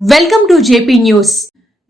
Welcome to JP news.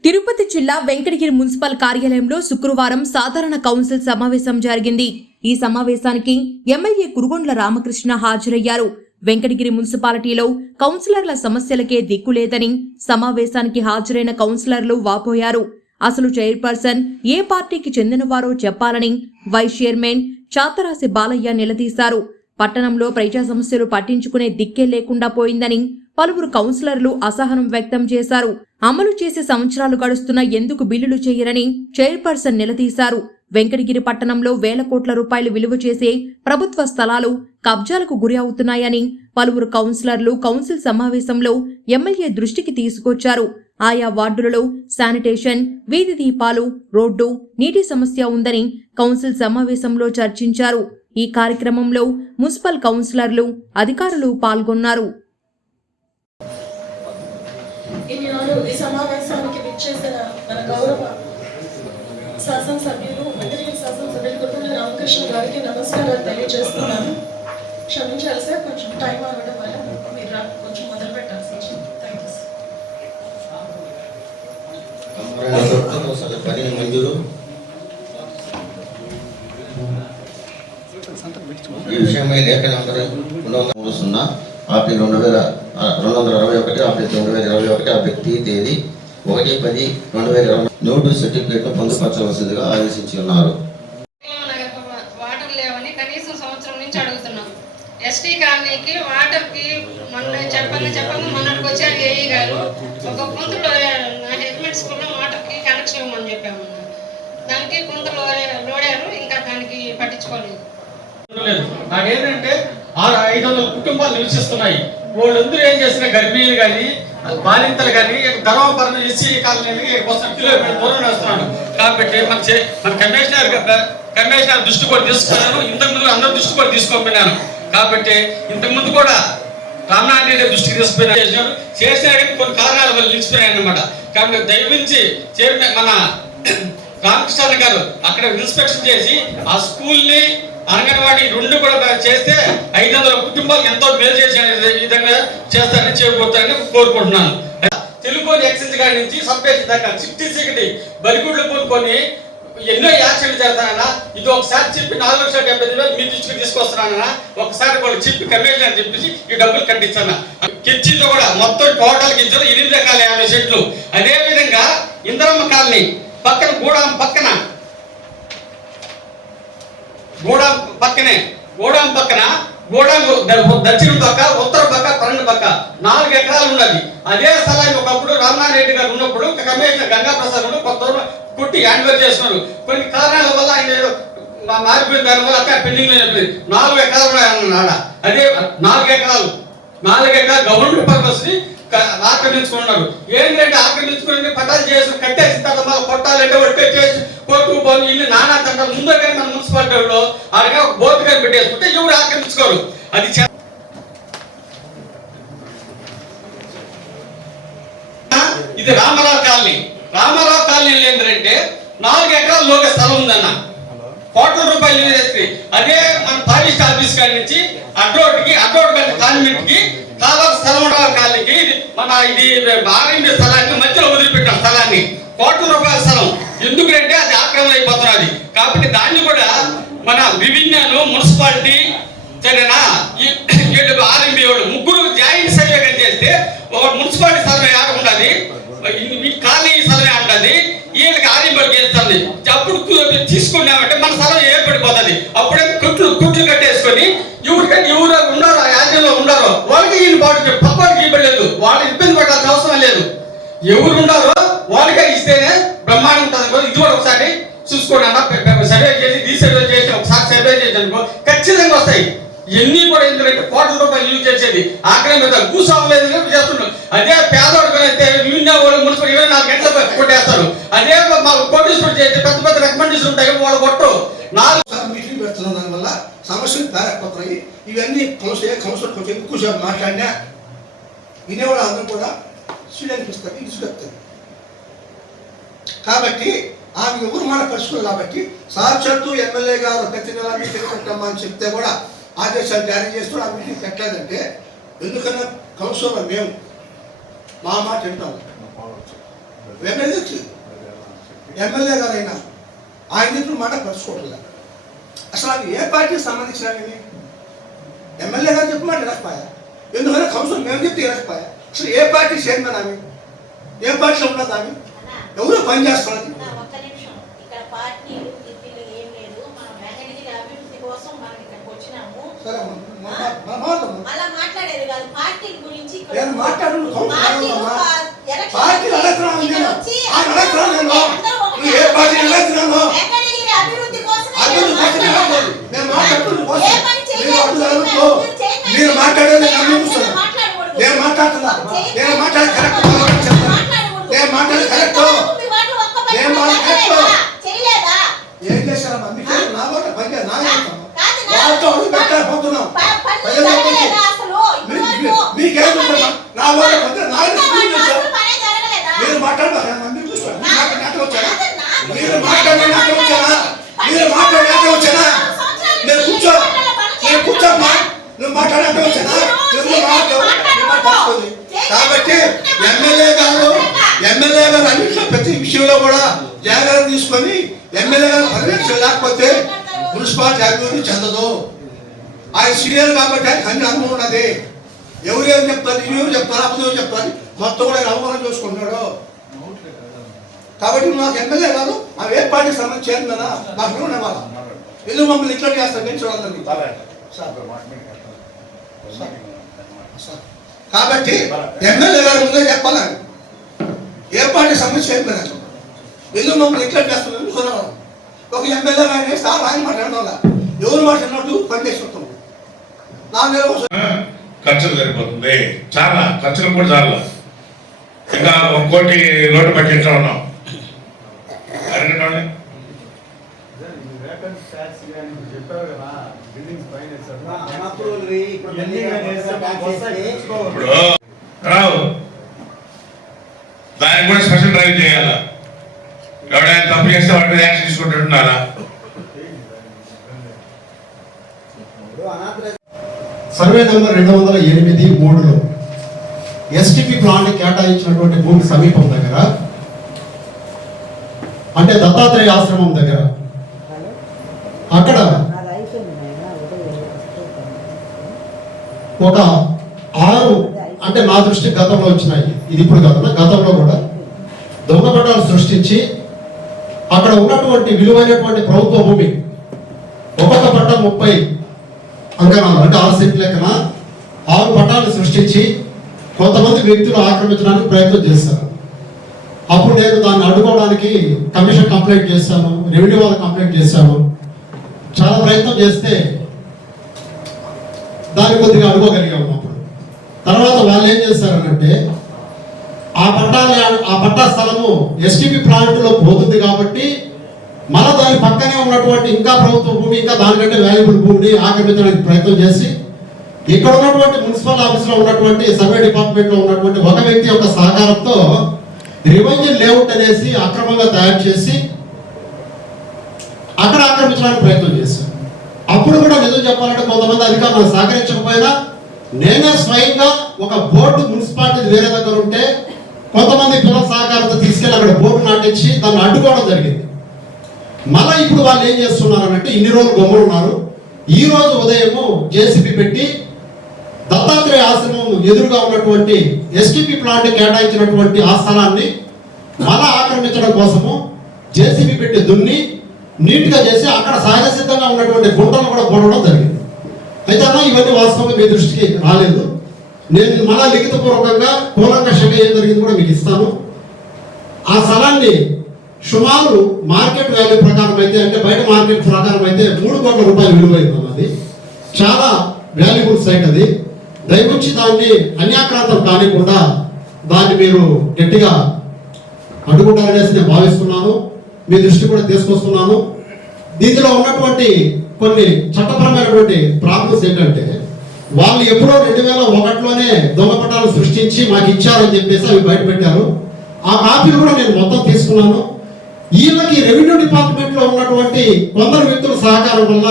Tirupati జిల్లా Venkatagiri municipal కార్యాలయంలో శుక్రవారం సాధారణ కౌన్సిల్ సమావేశం జరిగింది. ఈ సమావేశానికి ఎమ్మెల్యే కురుగొండ్ల రామకృష్ణ హాజరయ్యారు. వెంకటగిరి మున్సిపాలిటీలో కౌన్సిలర్ల సమస్యలకే దిక్కులేదని సమావేశానికి హాజరైన కౌన్సిలర్లు వాపోయారు. అసలు చైర్పర్సన్ ఏ పార్టీకి చెందినవారో చెప్పాలని వైస్ చైర్మన్ చాతరాసి బాలయ్య నిలదీశారు. పట్టణంలో ప్రజా సమస్యలు పట్టించుకునే దిక్కే లేకుండా పోయిందని పలువురు కౌన్సిలర్లు అసహనం వ్యక్తం చేశారు. అమలు చేసే సంవత్సరాలు గడుస్తున్నా ఎందుకు బిల్లులు చేయరని చైర్పర్సన్ నిలదీశారు. వెంకటగిరి పట్టణంలో వేల కోట్ల రూపాయలు విలువ చేసే ప్రభుత్వ స్థలాలు కబ్జాలకు గురి అవుతున్నాయని పలువురు కౌన్సిలర్లు కౌన్సిల్ సమావేశంలో ఎమ్మెల్యే దృష్టికి తీసుకొచ్చారు. ఆయా వార్డులలో శానిటేషన్ వీధి దీపాలు రోడ్డు నీటి సమస్య ఉందని కౌన్సిల్ సమావేశంలో చర్చించారు. ఈ కార్యక్రమంలో మున్సిపల్ కౌన్సిలర్లు అధికారులు పాల్గొన్నారు. తెలియజేస్తున్నాను క్షమించాలి సార్ కొంచెం టైం అవ్వడం వల్ల మీరు రా- కొంచెం మొదలు పెట్టాల్సి వచ్చింది. థ్యాంక్ యూ సార్ మంజూరు ఈ విషయమై లేఖ నంబర్ రెండు వందల మూడు సున్నా ఆపి రెండు వేల రెండు వందల అరవై ఒకటి ఆపి రెండు వేల ఇరవై ఒకటి ఆ వ్యక్తి తేదీ ఒకటి పది రెండు వేల ఇరవై నోటు సర్టిఫికేట్ను పొందుపరచవలసిందిగా ఆదేశించి ఉన్నారు నగర్ వాటర్ లేవని కనీసం సంవత్సరం నుంచి అడుగుతున్నాం ఎస్టీ వాటర్కి మొన్న చెప్పంగా చెప్పంగా మొన్నటికి వచ్చారు ఏఈ గారు. ఒక గుంతలో నా హెల్మెట్ స్కూల్లో వాటర్కి కనెక్షన్ ఇవ్వమని చెప్పాము. దానికి గుంతలో లోడారు ఇంకా దానికి పట్టించుకోలేదు. నాకేంటంటే ఆరు ఐదు వందల కుటుంబాలు నివసిస్తున్నాయి. వాళ్ళందరూ ఏం చేసిన గర్భిణీలు కానీ బాలింతలు కానీ ధర్మపరం ఎస్సీ కాలనీ కోసం కిలోమీటర్ దూరం వేస్తున్నాడు కాబట్టి మన చే- మన కమిషనర్ కమిషనర్ దృష్టి కూడా తీసుకున్నాను. ఇంతకు ముందు అందరు దృష్టి కూడా తీసుకోకపోయినాను కాబట్టి ఇంతకుముందు కూడా రామనాథ్ రెడ్డి దృష్టికి తీసుకుపోయినా చేసినాడు చేసినా కానీ కొన్ని కారణాల వల్ల నిలిచిపోయాయన్నమాట. కాబట్టి దయవించి చైర్మన్ మన రామకృష్ణ గారు అక్కడ ఇన్స్పెక్షన్ చేసి ఆ స్కూల్ని అంగన్వాడీ రెండు కూడా చేస్తే ఐదు వందల కుటుంబాలకు ఎంతో మేలు చేసే విధంగా చేస్తారని చేయబోతారని కోరుకుంటున్నాను. తెలుగుని ఎక్సైజ్ గారి నుంచి సబ్జెక్ట్ దాకా సిక్స్టీ సెకండ్ బలిగుడ్లు కోరుకొని ఎన్నో యాక్సిడెంట్ జరుగుతాయన్నా ఇది ఒకసారి చెప్పి నాలుగు లక్షల డెబ్బై వేలు మీ దృష్టికి తీసుకొస్తున్నానన్నా ఒకసారి వాళ్ళు చెప్పి కమిషన్ అని చెప్పేసి ఈ డబ్బులు కట్టించాను కిచ్చితో కూడా మొత్తం టోటల్ కిచ్చారు ఎనిమిది రకాల యాభై సెంట్లు. అదే విధంగా ఇంద్రమ్మ కాలనీ పక్కన గూడాం పక్కన. గూడాం పక్కనే గూడాం పక్కన గూడాం దక్షిణ పక్క ఉత్తర పక్క పన్నెండు పక్క. నాలుగు ఎకరాలు ఉన్నది. అదే స్థలాన్ని ఒకప్పుడు రామనాథ్ రెడ్డి గారు ఉన్నప్పుడు కమిషనర్ గంగా ప్రసాద్ ఉండి కొంత దూరం కుట్టి హ్యాండ్ చేస్తున్నారు కొన్ని కారణాల వల్ల ఆయన మారిపోయిన దాని వల్ల అక్కడ పెండింగ్ లేదు. నాలుగు ఎకరాలు ఉన్నాయి నాడ అదే నాలుగు ఎకరాలు. నాలుగు ఎకరాలు గవర్నమెంట్ పర్పస్ని ఆక్రమించుకున్నారు. ఏంటంటే ఆక్రమించుకుని పటాలు చేసి కట్టేసిన తర్వాత మళ్ళీ కొట్టాలంటే ఒట్టే చేసి కోర్టు పోను ఇల్లు నానా తంట ముందే కానీ మన మున్సిపాలిటీలో ఆడగా ఒక బోర్డు కానీ పెట్టేసుకుంటే ఎవరు ఆక్రమించుకోరు. అది ఇది రామారావు కాలనీ. రామారావు కాలనీ ఏంటంటే నాలుగు ఎకరాల లోక స్థలం ఉందన్న. కోట్ల రూపాయలు వేస్తే అదే మన ఫారెస్ట్ ఆఫీస్ కాడి నుంచి అడ్రోడ్కి అడ్రోడ్ కంటే కాన్వెంట్కి కాలువ స్థలం ఉండాలి కాలనీకి ఇది మన ఇది ఆర్ఎండి స్థలాన్ని మధ్యలో వదిలిపెట్టాం స్థలాన్ని. కోట్ల రూపాయల స్థలం. ఎందుకంటే అది ఆక్రమణ అయిపోతున్నది. కాబట్టి దాన్ని కూడా మన విభిన్నాలు మున్సిపాలిటీ సరేనా? వీళ్ళు ఆర్ఎంబి వాళ్ళు ముగ్గురు జాయింట్ సర్వే కానీ చేస్తే ఒక మున్సిపాలిటీ సర్వే ఆడుకుంటుంది ఉండాలి. ఈ కాలనీ సర్వే ఉంటుంది వీళ్ళకి ఆర్ఎంబి చేస్తుంది. అప్పుడు తీసుకున్నామంటే మన స్థలం ఏర్పడిపోతుంది. అప్పుడే కుట్లు కుట్లు కట్టేసుకొని ఎవరికైనా ఎవరు వాళ్ళు ఇబ్బంది పడాల్సిన అవసరం లేదు. ఎవరు ఉన్నారో వాళ్ళకే ఇస్తేనే బ్రహ్మాండం ఉంటుంది ఇది కూడా ఒకసారి చూసుకోండి అన్న సర్వే చేసి డీ సర్వే చేసి ఒకసారి సర్వే చేసి అనుకో ఖచ్చితంగా వస్తాయి. ఎన్ని కూడా ఎందుకంటే కోట్ల రూపాయలు యూజ్ చేసేది. ఆఖరి మీద కూసావలేదు చేస్తున్నాం అదే పేదవాడు అయితే యూనియన్ వాళ్ళు మున్సిపల్ ఇరవై నాలుగు గంటల కొట్టేస్తారు. అదే మాకు కోటీశ్వరుడు చేస్తే పెద్ద పెద్ద రికమెండేషన్ ఉంటాయి వాళ్ళు కొట్టరు. నాలుగు ఒకసారి మీటింగ్ పెడుతున్నాం దానివల్ల సమస్యలు పేరకపోతున్నాయి ఇవన్నీ కౌన్సిల్ కౌన్సిల్ కొంచెం ఎక్కువసేపు మాట్లాడినా వినేవాళ్ళు అందరూ కూడా స్టూడెంట్ ఇస్తారు ఇసుకెత్తారు కాబట్టి ఆమె ఎవరు మాట పరిస్థితులు కాబట్టి సాక్షాత్తు ఎమ్మెల్యే గారు ప్రతి నెల మీటింగ్ పెట్టమ్మా అని చెప్తే కూడా ఆదేశాలు జారీ చేస్తూ ఆ మీటింగ్ పెట్టలేదంటే ఎందుకన్నా కౌన్సిల్లో మేము మా మాట వింటాం ఎమ్మెల్యే ఎమ్మెల్యే గారైనా ఆయన ఇప్పుడు మాట పరుచుకోవట్లేదు అసలు అవి ఏ పార్టీకి సంబంధించినవి ఎమ్మెల్యే గారు చెప్పిన రాకపోయా ఎందుకంటే కౌన్సిల్ మేము చెప్తే వినకపోయా? అసలు ఏ పార్టీ చైర్మన్ ఆమె? ఏ పార్టీలో ఉన్నది ఆమె? ఎవరు పని చేస్తున్నది? ఏం నేను మాట్లాడు పార్టీలు అడుగుతున్నాను నేను. ఆయన అడుగుతున్నాను మీరు మాట్లాడేది నేను. మాట్లాడకూడదు. నేను మాట్లాడుతున్నా. నేను మాట్లాడేది కరెక్ట్ కావాలని చెప్తాను. మాట్లాడకూడదు. నేను మాట్లాడేది మీరు కరెక్ట్. ఇంతవరకు మీ వాళ్ళు ఒక్క పని నేను కూడా మాట్లాడేది చేయలేదా? కరెక్ట్. చేయలేదా ఏం చేశారమ్మా మీకు నా మాట పని చేయాలి. నా కాదు, చేస్తాను. కాదు, నా- వాళ్ళతో అడుగు పెట్టలేకపోతున్నాం. ప- పనులు ప్రజలు జరగలేదా అసలు? మీ- ఇప్పటి మీ- వరకు మీకేం చెప్పండి. తెలుసమ్మా? నా వాళ్ళ పని నా ఇంకా మీరు వాళ్ళ చూస్తారు. అసలు పనే జరగలేదా? మీరు మాట్లాడబాకండి. మీరు చూస్తారు. మీరు నాకు- మాట్లాడినాక వచ్చారా? కాదు, నాకు- మీరు మాట్లాడినాక వచ్చారా? మీరు మాట్లాడినాక వచ్చారా? నేను కూర్చో నేను కూర్చోమ్మా నువ్వు మాట్లాడాక వచ్చానా నువ్వు మాట్లాడు నువ్వు మాట్లాడుకోండి కాబట్టి ఎమ్మెల్యే గారు ఎమ్మెల్యే గారు అన్నింటిలో ప్రతి విషయంలో కూడా జాగ్రత్త తీసుకొని ఎమ్మెల్యే గారు పర్యవేక్షణ లేకపోతే మున్సిపాలిటీ అభివృద్ధి చెందదు ఆయన సీనియర్ కాబట్టి అన్ని అనుభవం ఉన్నది. ఎవరేం చెప్తారు నువ్వు చెప్తారు అప్పుడు చెప్తారు మొత్తం కూడా ఆయన అవమానం చూసుకుంటాడు కాబట్టి మాకు ఎమ్మెల్యే కాదు ఆ ఏ పార్టీ సంబంధించి చైర్మన్ మాకు లోన్ ఇవ్వాలి ఎందుకు మమ్మల్ని ఇట్లా చేస్తారు నేను చూడాలని కాబట్టి ఎమ్మెల్యే గారు ముందే చెప్పాలని ఏ పార్టీ సమస్య చేయను కదా ఎందుకు మమ్మల్ని ఇట్లా చేస్తారు ఎందుకు ఒక ఎమ్మెల్యే ఆయన సార్ ఆయన మాట్లాడడం ఎవరు మాట్లాడినట్టు పనిచేస్తుంటాం ఖర్చులు సరిపోతుంది. చాలా ఖర్చులు కూడా చాలా. ఇంకా ఒక కోటి రోడ్డు ఇంకా ఉన్నాం అడగండి ఇప్పుడు రావు. దానికి కూడా స్పెషల్ డ్రైవ్ చేయాలా? ఎవడైనా తప్పు చేస్తే వాటి మీద యాక్షన్ తీసుకుంటుండాలా సర్వే నెంబర్ రెండు వందల ఎనిమిది మూడులో ఎస్టిపి ప్లాంట్ కేటాయించినటువంటి భూమి సమీపం దగ్గర అంటే దత్తాత్రేయ ఆశ్రమం దగ్గర. అక్కడ ఒక ఆరు అంటే నా దృష్టి గతంలో వచ్చినాయి. ఇది ఇప్పుడు కాదు గతంలో కూడా దొంగపటాలు సృష్టించి అక్కడ ఉన్నటువంటి విలువైనటువంటి ప్రభుత్వ భూమి ఒక్కొక్క పట్ట ముప్పై అంకణాలు అంటే ఆరు సెంట్ లెక్కన ఆరు పట్టాలు సృష్టించి కొంతమంది వ్యక్తులు ఆక్రమించడానికి ప్రయత్నం చేశారు అప్పుడు నేను దాన్ని అడ్డుకోవడానికి కమిషన్ కంప్లైంట్ చేశాను రెవెన్యూ వాళ్ళకి కంప్లైంట్ చేశాను చాలా ప్రయత్నం చేస్తే దాన్ని కొద్దిగా అడుకోగలిగాము అప్పుడు. తర్వాత వాళ్ళు ఏం చేశారనంటే ఆ పట్టాల ఆ పట్టా స్థలము ఎస్టీపీ ప్లాంట్లో పోతుంది కాబట్టి మళ్ళా దాని పక్కనే ఉన్నటువంటి ఇంకా ప్రభుత్వ భూమి ఇంకా దానికంటే వాల్యుబుల్ భూమిని ఆక్రమించడానికి ప్రయత్నం చేసి ఇక్కడ ఉన్నటువంటి మున్సిపల్ ఆఫీస్లో ఉన్నటువంటి సర్వే డిపార్ట్మెంట్లో ఉన్నటువంటి ఒక వ్యక్తి యొక్క సహకారంతో రివెంజ్ లేఅవుట్ అనేసి అక్రమంగా తయారు చేసి అక్కడ ఆక్రమించడానికి ప్రయత్నం చేశారు. అప్పుడు కూడా నిజం చెప్పాలంటే కొంతమంది అధికారులు సహకరించకపోయినా నేనే స్వయంగా ఒక బోర్డు మున్సిపాలిటీ వేరే దగ్గర ఉంటే కొంతమంది పిల్లల సహకారంతో తీసుకెళ్ళి అక్కడ బోర్డు నాటించి దాన్ని అడ్డుకోవడం జరిగింది. మళ్ళీ ఇప్పుడు వాళ్ళు ఏం చేస్తున్నారనంటే ఇన్ని రోజులు గమ్ములు ఉన్నారు. ఈ రోజు ఉదయము జేసీబీ పెట్టి దత్తాత్రేయ ఆశ్రమం ఎదురుగా ఉన్నటువంటి ఎస్టీపీ ప్లాంట్ కేటాయించినటువంటి ఆ స్థలాన్ని మళ్ళా ఆక్రమించడం కోసము జేసీబీ పెట్టి దున్ని నీట్గా చేసి అక్కడ సహజ సిద్ధంగా ఉన్నటువంటి గుంటలు కూడా కొనడం జరిగింది. అయితే అన్న ఇవన్నీ వాస్తవంగా మీ దృష్టికి రాలేదు. నేను మళ్ళా లిఖితపూర్వకంగా కూలంకషంగా ఏం జరిగింది కూడా మీకు ఇస్తాను. ఆ స్థలాన్ని సుమారు మార్కెట్ వాల్యూ ప్రకారం అయితే అంటే బయట మార్కెట్ ప్రకారం అయితే మూడు కోట్ల రూపాయలు విలువైంది అది. చాలా వాల్యుబుల్ సైట్ అది. దయవుంచి దాన్ని అన్యాక్రాంతం కానికుండా దాన్ని మీరు గట్టిగా అడ్డుకుంటారనేసి నేను భావిస్తున్నాను. మీ దృష్టి కూడా తీసుకొస్తున్నాను. దీనిలో ఉన్నటువంటి కొన్ని చట్టపరమైనటువంటి ప్రాబ్లమ్స్ ఏంటంటే వాళ్ళు ఎప్పుడో రెండు వేల ఒకటిలోనే దొంగపటాలు సృష్టించి మాకు ఇచ్చారని చెప్పేసి అవి బయట పెట్టారు ఆ కాపీలు కూడా నేను మొత్తం తీసుకున్నాను. వీళ్ళకి రెవెన్యూ డిపార్ట్మెంట్లో ఉన్నటువంటి కొందరు వ్యక్తుల సహకారం వల్ల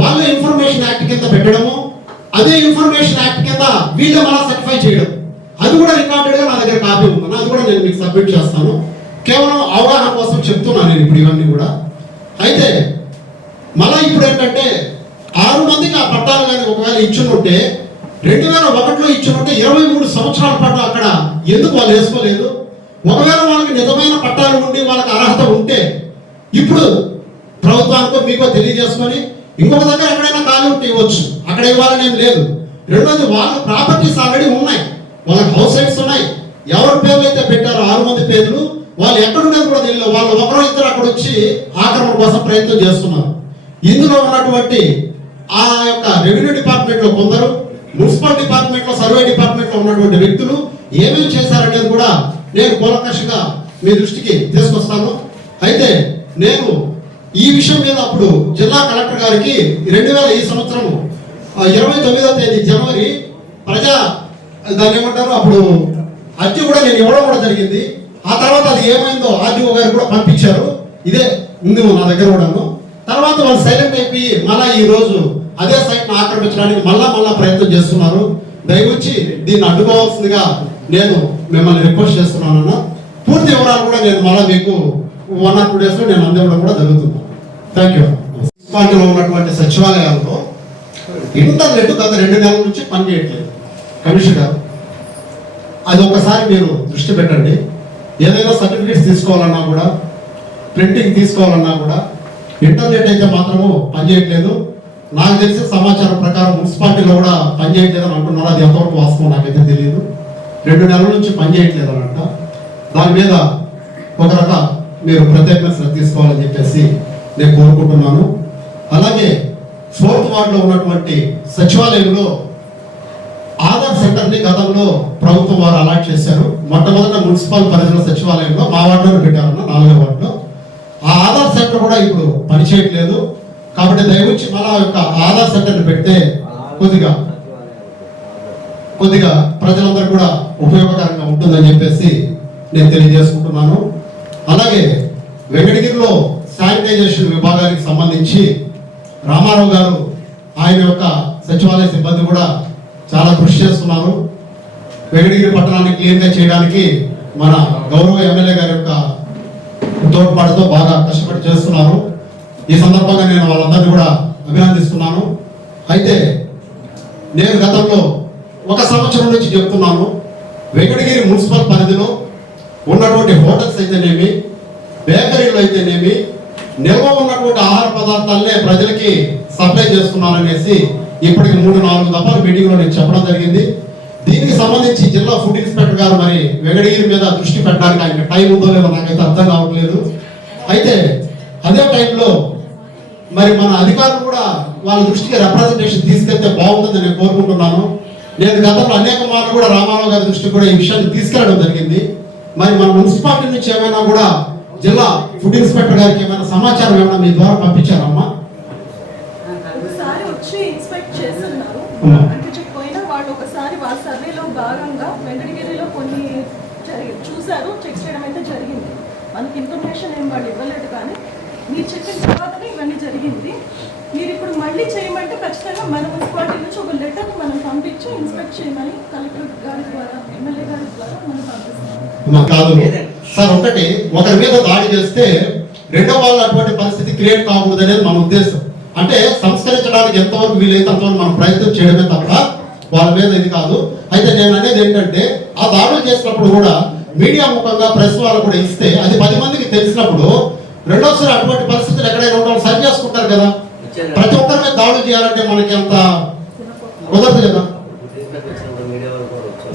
వాళ్ళ ఇన్ఫర్మేషన్ యాక్ట్ కింద పెట్టడము అదే ఇన్ఫర్మేషన్ యాక్ట్ కింద వీళ్ళు మళ్ళా సర్టిఫై చేయడం. అది కూడా రికార్డ్ కాపీ ఉందన్న అది కూడా నేను మీకు సబ్మిట్ చేస్తాను. కేవలం అవగాహన కోసం చెప్తున్నాను నేను ఇప్పుడు ఇవన్నీ కూడా. అయితే మళ్ళీ ఇప్పుడు ఏంటంటే ఆరు మందికి ఆ పట్టాలు కానీ ఒకవేళ ఇచ్చినట్టే రెండు వేల ఒకటిలో ఇచ్చినట్టే ఇరవై మూడు సంవత్సరాల పాటు అక్కడ ఎందుకు వాళ్ళు వేసుకోలేదు? ఒకవేళ వాళ్ళకి నిజమైన పట్టాలు ఉండి వాళ్ళకి అర్హత ఉంటే ఇప్పుడు ప్రభుత్వానికో మీకో తెలియజేసుకొని ఇంకొక దగ్గర ఎక్కడైనా ఖాళీ ఉంటే ఇవ్వచ్చు. అక్కడ ఇవ్వాలని ఏం లేదు. రెండోది వాళ్ళ ప్రాపర్టీస్ ఆల్రెడీ ఉన్నాయి. వాళ్ళకి హౌస్ రైట్స్ ఉన్నాయి. ఎవరి పేర్లు అయితే పెట్టారో ఆరు మంది పేర్లు వాళ్ళు ఎక్కడుండేది కూడా తెలియదు. వాళ్ళు ఒకరో ఇద్దరు అక్కడ వచ్చి ఆక్రమణ కోసం ప్రయత్నం చేస్తున్నారు. ఇందులో ఉన్నటువంటి ఆ యొక్క రెవెన్యూ డిపార్ట్మెంట్లో కొందరు మున్సిపల్ డిపార్ట్మెంట్లో సర్వే డిపార్ట్మెంట్లో ఉన్నటువంటి వ్యక్తులు ఏమేమి చేశారనేది కూడా నేను కూలకషగా మీ దృష్టికి తీసుకొస్తాను. అయితే నేను ఈ విషయం మీద అప్పుడు జిల్లా కలెక్టర్ గారికి రెండు వేల ఈ సంవత్సరం ఇరవై తొమ్మిదో తేదీ జనవరి ప్రజా దాన్ని ఏమంటారు అప్పుడు అర్జీ కూడా నేను ఇవ్వడం కూడా జరిగింది. ఆ తర్వాత అది ఏమైందో ఆర్డీఓ గారు కూడా పంపించారు. ఇదే ఉంది నా దగ్గర కూడాను. తర్వాత వాళ్ళు సైలెంట్ అయిపోయి మళ్ళీ ఈ రోజు అదే సైట్ను ఆక్రమించడానికి మళ్ళా మళ్ళా ప్రయత్నం చేస్తున్నారు. దయవచ్చి దీన్ని అడ్డుకోవాల్సిందిగా నేను మిమ్మల్ని రిక్వెస్ట్ చేస్తున్నాను పూర్తి వివరాలు కూడా నేను మళ్ళీ మీకు వన్ ఆర్ టూ డేస్లో నేను అందివ్వడం కూడా జరుగుతుంది. థ్యాంక్ యూ మున్సిపాలిటీలో ఉన్నటువంటి సచివాలయాల్లో ఇంటర్నెట్ గత రెండు నెలల నుంచి పనిచేయట్లేదు కమిషనర్ గారు అది ఒకసారి మీరు దృష్టి పెట్టండి. ఏదైనా సర్టిఫికేట్స్ తీసుకోవాలన్నా కూడా ప్రింటింగ్ తీసుకోవాలన్నా కూడా ఇంటర్నెట్ అయితే మాత్రము పనిచేయట్లేదు నాకు తెలిసిన సమాచారం ప్రకారం మున్సిపాలిటీలో కూడా పనిచేయట్లేదని అంటున్నారు? అది ఎంతవరకు వాస్తవం నాకైతే తెలియదు రెండు నెలల నుంచి పనిచేయట్లేదు అని దాని మీద ఒక రక మీరు ప్రత్యేకంగా శ్రద్ధ తీసుకోవాలని చెప్పేసి నేను కోరుకుంటున్నాను. అలాగే ఫోర్త్ వార్డులో ఉన్నటువంటి సచివాలయంలో ఆధార్ సెంటర్ని గతంలో ప్రభుత్వం వారు అలాట్ చేశారు. మొట్టమొదట మున్సిపల్ పరిధిలో సచివాలయంలో మా వార్డులో పెట్టారన్న నాలుగో వార్డులో. ఆ ఆధార్ సెంటర్ కూడా ఇప్పుడు పనిచేయట్లేదు. కాబట్టి దయవుంచి మళ్ళా ఆ యొక్క ఆధార్ సెంటర్ పెడితే కొద్దిగా కొద్దిగా ప్రజలందరూ కూడా ఉపయోగకరంగా ఉంటుందని చెప్పేసి నేను తెలియజేసుకుంటున్నాను. అలాగే వెంకటగిరిలో శానిటైజేషన్ విభాగానికి సంబంధించి రామారావు గారు ఆయన యొక్క సచివాలయ సిబ్బంది కూడా చాలా కృషి చేస్తున్నారు. వెంకటగిరి పట్టణాన్ని క్లీన్గా చేయడానికి మన గౌరవ ఎమ్మెల్యే గారి యొక్క తోడ్పాటుతో బాగా కష్టపడి చేస్తున్నారు. ఈ సందర్భంగా నేను వాళ్ళందరినీ కూడా అభినందిస్తున్నాను. అయితే నేను గతంలో ఒక సంవత్సరం నుంచి చెప్తున్నాను వెంకటగిరి మున్సిపల్ పరిధిలో ఉన్నటువంటి హోటల్స్ అయితేనేమి బేకరీలు అయితేనేమి నిల్వ ఉన్నటువంటి ఆహార పదార్థాలనే ప్రజలకి సప్లై చేస్తున్నాననేసి ఇప్పటికి మూడు నాలుగు దఫాలు మీటింగ్లో నేను చెప్పడం జరిగింది. దీనికి సంబంధించి జిల్లా ఫుడ్ ఇన్స్పెక్టర్ గారు మరి వెంకటగిరి మీద దృష్టి పెట్టడానికి ఆయన టైం ఉందో లేదో నాకైతే అర్థం కావట్లేదు. అయితే అదే టైంలో మరి మన అధికారులు కూడా వాళ్ళ దృష్టికి రిప్రజెంటేషన్ తీసుకెళ్తే బాగుంటుందని నేను కోరుకుంటున్నాను. నేను గతంలో అనేక మార్లు కూడా రామారావు గారి దృష్టికి కూడా ఈ విషయాన్ని తీసుకెళ్ళడం జరిగింది. మరి మన మున్సిపాలిటీ నుంచి ఏమైనా కూడా జిల్లా ఫుడ్ ఇన్స్పెక్టర్ గారికి ఏమైనా సమాచారం ఏమైనా మీ ద్వారా పంపించారమ్మా? వాళ్ళు ఒకసారి వాళ్ళ సర్వేలో భాగంగా వెంకటగిరిలో కొన్ని చూశారు చెక్ చేయడం అయితే జరిగింది. మనకి ఇన్ఫర్మేషన్ ఏం వాళ్ళు ఇవ్వలేదు కానీ మీరు చెప్పిన తర్వాతనే ఇవన్నీ జరిగింది. మీరు ఇప్పుడు మళ్ళీ చేయమంటే ఖచ్చితంగా మన మున్సిపాలిటీ నుంచి ఒక లెటర్ మనం పంపించి ఇన్స్పెక్ట్ చేయమని కలెక్టర్ గారి ద్వారా ఎమ్మెల్యే గారి ద్వారా మనం పంపిస్తాం. కాదు. సార్ ఒకటి ఒకరి మీద దాడి చేస్తే రెండో వాళ్ళు అటువంటి పరిస్థితి క్రియేట్ కాకూడదు అనేది మన ఉద్దేశం. అంటే సంస్కరించడానికి ఎంతవరకు వీలైతే అంతవరకు మనం ప్రయత్నం చేయడమే తప్ప వాళ్ళ మీద ఇది కాదు. అయితే నేను అనేది ఏంటంటే ఆ దాడులు చేసినప్పుడు కూడా మీడియా ముఖంగా ప్రెస్ వాళ్ళు కూడా ఇస్తే అది పది మందికి తెలిసినప్పుడు రెండోసారి అటువంటి పరిస్థితులు ఎక్కడైనా ఉండడం సరి చేసుకుంటారు కదా? ప్రతి ఒక్కరి మీద దాడులు చేయాలంటే మనకి అంత కుదరదు కదా?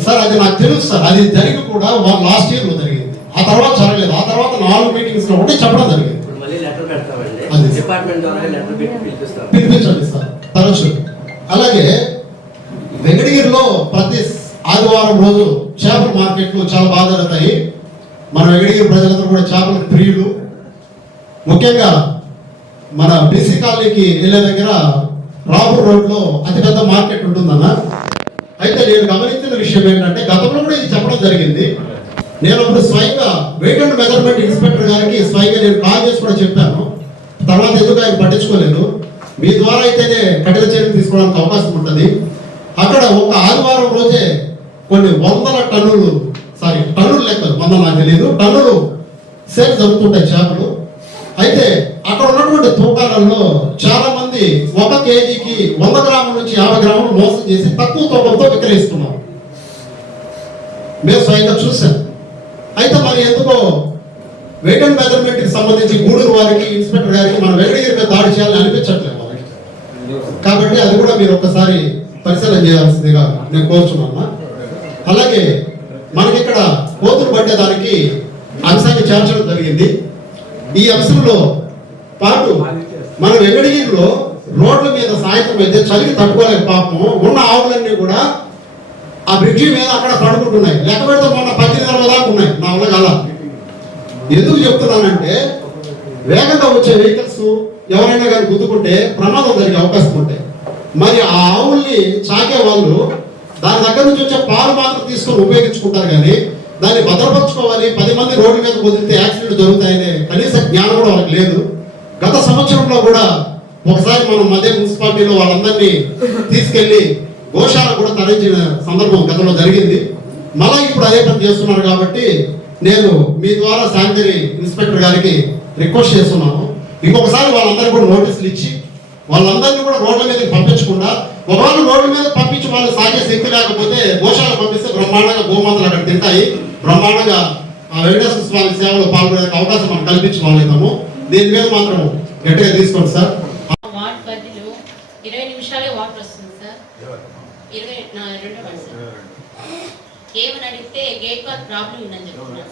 సార్ అది నాకు తెలుసు సార్. అది జరిగి కూడా లాస్ట్ ఇయర్లో జరిగింది. ఆ తర్వాత జరగలేదు. ఆ తర్వాత నాలుగు మీటింగ్స్లో ఒకటి చెప్పడం జరిగింది. పిలిపించండి సార్. తరచు అలాగే వెంకటగిరిలో ప్రతి ఆదివారం రోజు చేపల మార్కెట్లు చాలా బాగా జరుగుతాయి. మన వెంకటగిరి ప్రజలందరూ కూడా చేపల ప్రియులు. ముఖ్యంగా మన బీసీ కాలనీకి వెళ్ళే దగ్గర రాపూర్ రోడ్లో అతిపెద్ద మార్కెట్ ఉంటుందన్న. అయితే నేను గమనించిన విషయం ఏంటంటే గతంలో కూడా ఇది చెప్పడం జరిగింది. నేను అప్పుడు స్వయంగా వెయిట్ అండ్ మెజర్మెంట్ ఇన్స్పెక్టర్ గారికి స్వయంగా నేను కాల్ చేసి కూడా చెప్పాను. తర్వాత ఎందుకు ఆయన పట్టించుకోలేదు? మీ ద్వారా అయితేనే కఠిన చర్యలు తీసుకోవడానికి అవకాశం ఉంటుంది. అక్కడ ఒక ఆదివారం రోజే కొన్ని వందల టన్నులు సారీ టన్నులు లెక్క వంద నాకు తెలియదు టన్నులు సేల్ జరుగుతుంటాయి చేపలు. అయితే అక్కడ ఉన్నటువంటి తూకాలలో చాలా మంది ఒక కేజీకి వంద గ్రాముల నుంచి యాభై గ్రాములు మోసం చేసి తక్కువ తూకంతో విక్రయిస్తున్నారు. మేము స్వయంగా చూసాం అయితే మరి ఎందుకో వెయిట్ అండ్ మెజర్మెంట్ సంబంధించి గూడూరు వారికి ఇన్స్పెక్టర్ గారికి మనం వెంకటగిరి మీద దాడి చేయాలని అనిపించట్లేదు వాళ్ళకి. కాబట్టి అది కూడా మీరు ఒకసారి పరిశీలన చేయాల్సిందిగా నేను కోరుచున్నాను. అలాగే మనకి ఇక్కడ కోతులు పట్టేదానికి అంశాన్ని చేర్చడం జరిగింది. ఈ అంశంలో పాటు మన వెంకటగిరిలో రోడ్ల మీద సాయంత్రం అయితే చలికి తట్టుకోలేక పాపం ఉన్న ఆవులన్నీ కూడా ఆ బ్రిడ్జి మీద అక్కడ పడుకుంటున్నాయి. లెక్క పెడితే మొన్న పద్దెనిమిది దాకా ఉన్నాయి. నా వల్ల కాల. ఎందుకు చెప్తున్నానంటే వేగంగా వచ్చే వెహికల్స్ ఎవరైనా కానీ గుద్దుకుంటే ప్రమాదం జరిగే అవకాశం ఉంటాయి మరి ఆ ఆవుల్ని చాకే వాళ్ళు దాని దగ్గర నుంచి వచ్చే పాలు మాత్రం తీసుకొని ఉపయోగించుకుంటారు కానీ దాన్ని భద్రపరచుకోవాలి. పది మంది రోడ్డు మీద వదిలితే యాక్సిడెంట్ జరుగుతాయనే కనీస జ్ఞానం కూడా వాళ్ళకి లేదు. గత సంవత్సరంలో కూడా ఒకసారి మనం మధ్య మున్సిపాలిటీలో వాళ్ళందరినీ తీసుకెళ్ళి గోశాల కూడా తరలించిన సందర్భం గతంలో జరిగింది. మళ్ళా ఇప్పుడు అదే పని చేస్తున్నారు కాబట్టి నేను మీ ద్వారా శానిటరీ ఇన్స్పెక్టర్ గారికి రిక్వెస్ట్ చేస్తున్నాను. ఇంకొకసారి వాళ్ళందరికీ కూడా నోటీసులు ఇచ్చి వాళ్ళందరినీ కూడా రోడ్ల మీదకి పంపించకుండా ఒకవేళ రోడ్ల మీద పంపించి వాళ్ళు సాగే శక్తి లేకపోతే గోశాల పంపిస్తే బ్రహ్మాండంగా గోమాతలు అక్కడ తింటాయి. బ్రహ్మాండంగా వెంకటేశ్వర స్వామి సేవలో పాల్గొనే అవకాశం మనం కల్పించుకోలేము దీని మీద మాత్రం గట్టిగా తీసుకోండి సార్. వార్డ్ పరిధిలో ఇరవై నిమిషాలే వాటర్ వస్తుంది సార్. ఇరవై నా రెండో వార్డ్ సార్. ఏమని అడిగితే గేట్ పాస్ ప్రాబ్లం ఉందని చెప్తున్నారు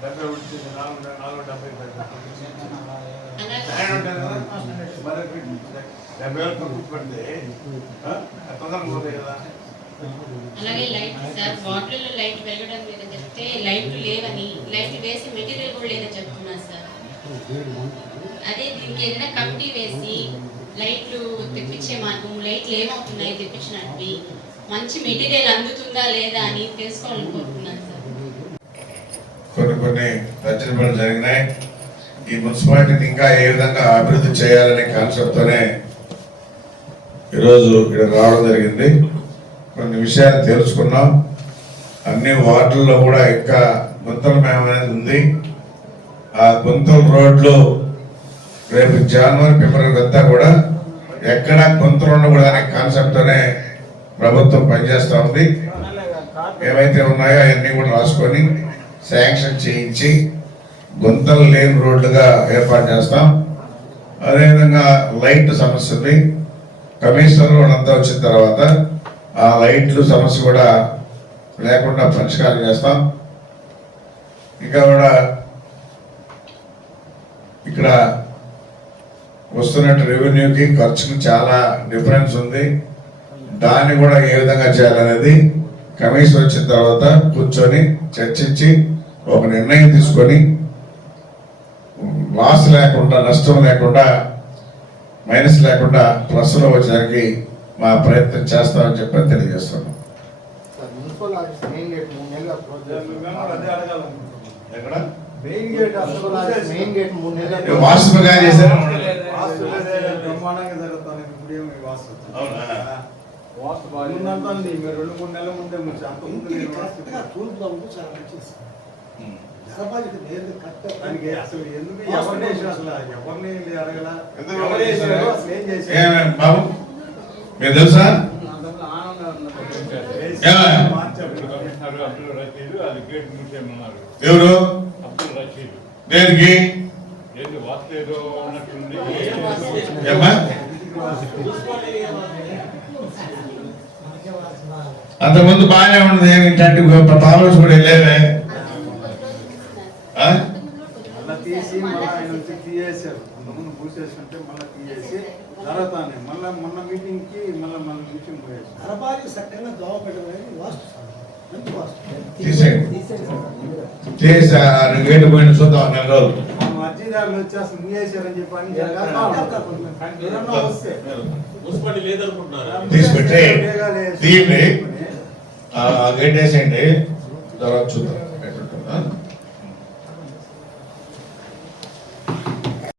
వచ్చింది నాలుగు నాలుగు డెబ్బై అలాగే. డెబ్బై వేలు తక్కువ పడితే తొందరగా పోతాయి కదా? అలాగే లైట్ సార్ వాటర్లో లైట్ వెలగడం లేదని చెప్తే లైట్లు లేవని లైట్ వేసి మెటీరియల్ కూడా లేదని చెప్తున్నారు సార్. అదే దీనికి ఏదైనా కమిటీ వేసి లైట్లు తెప్పించే మార్గం లైట్లు ఏమవుతున్నాయి తెప్పించినట్టు మంచి మెటీరియల్ అందుతుందా లేదా అని తెలుసుకోవాలని కోరుతున్నాను సార్ కొన్ని కొన్ని రచన పనులు జరిగినాయి. ఈ మున్సిపాలిటీని ఇంకా ఏ విధంగా అభివృద్ధి చేయాలనే కాన్సెప్ట్తోనే ఈరోజు ఇక్కడ రావడం జరిగింది. కొన్ని విషయాలు తెలుసుకున్నాం. అన్ని వార్డుల్లో కూడా ఇంకా గుంతల మేమ అనేది ఉంది. ఆ గుంతల రోడ్లు రేపు జనవరి ఫిబ్రవరి అంతా కూడా ఎక్కడ గుంతలు ఉండకూడదనే కాన్సెప్ట్తోనే ప్రభుత్వం పనిచేస్తూ ఉంది. ఏవైతే ఉన్నాయో అవన్నీ కూడా రాసుకొని శాంక్షన్ చేయించి గుంతలు లేని రోడ్లుగా ఏర్పాటు చేస్తాం. అదేవిధంగా లైట్ సమస్య ఉంది. కమిషనర్ వాళ్ళంతా వచ్చిన తర్వాత ఆ లైట్లు సమస్య కూడా లేకుండా పరిష్కారం చేస్తాం. ఇంకా కూడా ఇక్కడ వస్తున్నట్టు రెవెన్యూకి ఖర్చుకి చాలా డిఫరెన్స్ ఉంది. దాన్ని కూడా ఏ విధంగా చేయాలనేది కమిషన్ వచ్చిన తర్వాత కూర్చొని చర్చించి ఒక నిర్ణయం తీసుకొని లాస్ లేకుండా నష్టం లేకుండా మైనస్ లేకుండా ప్లస్లో వచ్చడానికి మా ప్రయత్నం చేస్తామని చెప్పి తెలియజేస్తున్నాం. చేశారు? వాస్తు బాగుందంతా మీరు రెండు మూడు నెలల ముందే ముందు అంత ముందు నేను వాస్తు దానికి అసలు ఎందుకు ఎవరిని వేసారు అసలు ఎవరిని అడగల? ఎవరు వేసారు అసలు ఏం చేశారు? బాబు మీకు తెలుసా? ఎవరు? దేనికి? ఏంటి వాస్తు ఏదో ఉన్నట్టుంది ఏమ్మా అంతకుముందు బాగానే ఉండదు ఏమి ఇట్లాంటి ఆలోచన కూడా వెళ్ళేవే తీసేయండి. గేట్ పోయిన చూద్దాం నెల రోజులు. మా అర్జీదారులు వచ్చేసి మూయేసారని చెప్పి అని చెప్పి గేట్ వేసేయండి తర్వాత చూద్దాం. ఎట్లుంటుందా